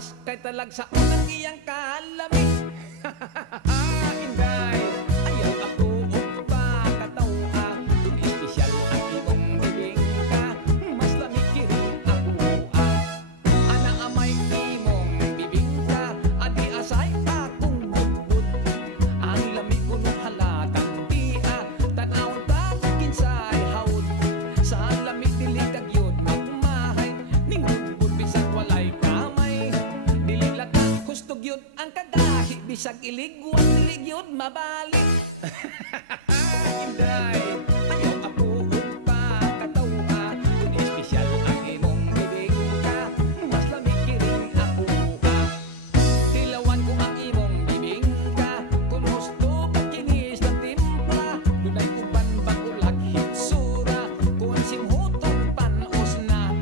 lawas kay talag sa unang iyang kalami. Inday, ayaw ako pa katawa. Espesyal ang imong bibing ka, mas lamig kini ako ana amay imong bibing ka, adi asay akong budbud. Ang lamig ko no halatang dia, tanaw ta kinsay haud. Sa lamig dili dagyod magmahay, ning budbud bisag walay kamay. Dili laka hustog yun ang kadahi, bisag iligwan dili yun mabalik. Inday, ayaw ako pa katawa. Kung espesyal ang imong bibig ka, mas lamig kiring ako tilawan ko ang imong bibig ka. Kung gusto pagkinis ng timpla, dunay uban bagulag hitsura. Kung simhutong panos na,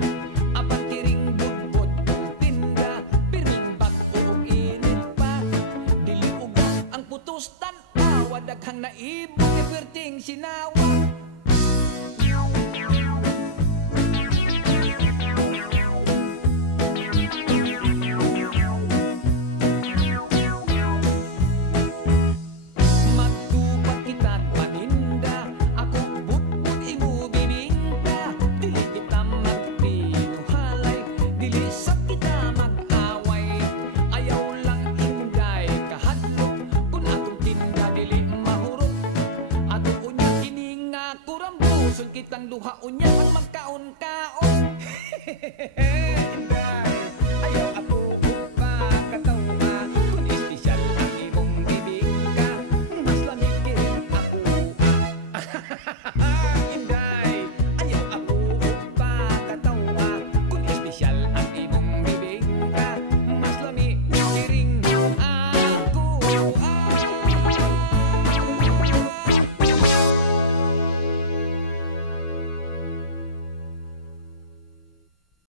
apan kiring budbud kong tinda. Piring bago ug init pa, dili ugas ang putos tan-awa. Daghang naibog ni perting sinawa. Magtupat kita't paninda, ako budbud imo bibingka. Dili kita magpinuhalay, dili sa kita mag-away. Ayaw lang inday kahadlok, kung atong tinda dili mahurot. Ato unya kini nga kurambuson, kitang duha unya ang magkaon-kaon. Inday, ayaw